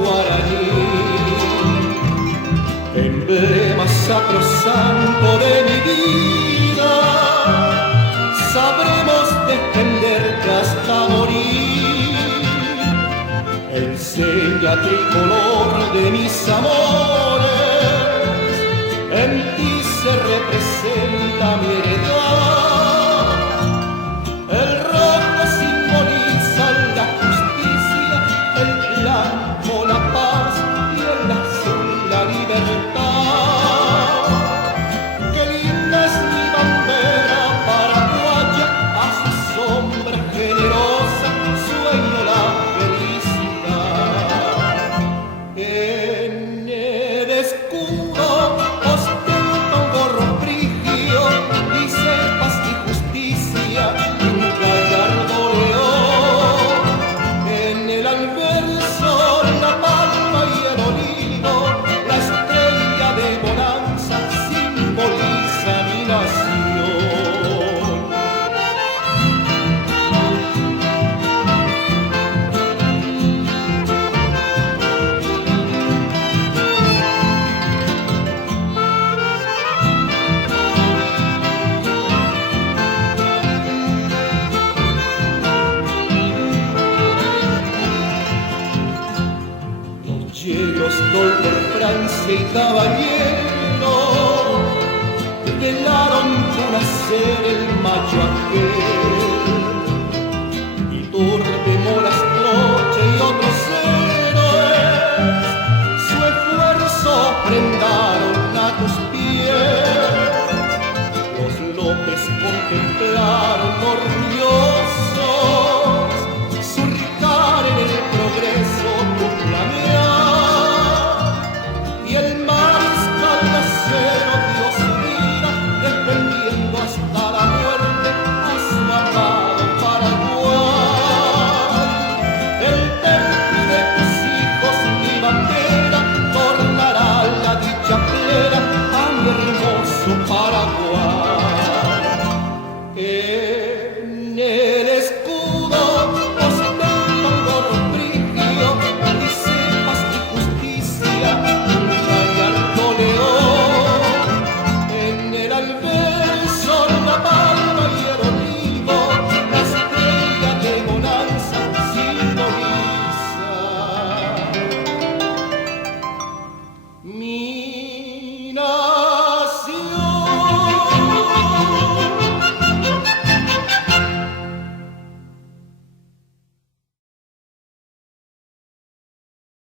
guaraní, emblema sacrosanto de mi vida, sabremos defenderte hasta morir. Enseña tricolor de mis amores, en ti se representa mi heredad. El rojo simboliza la justicia, el blanco la paz y el azul la libertad. Qué linda es mi bandera paraguaya, a su sombra generosa sueño la felicidad. En el escudo ostenta un gorro frigio, dice paz y justicia, y un gallardo león. En el anverso la palma y el olivo, la estrella de bonanza simboliza mi nación. Los hielos de Francia y Caballero velaron por hacer el macho aquel, y turbe molas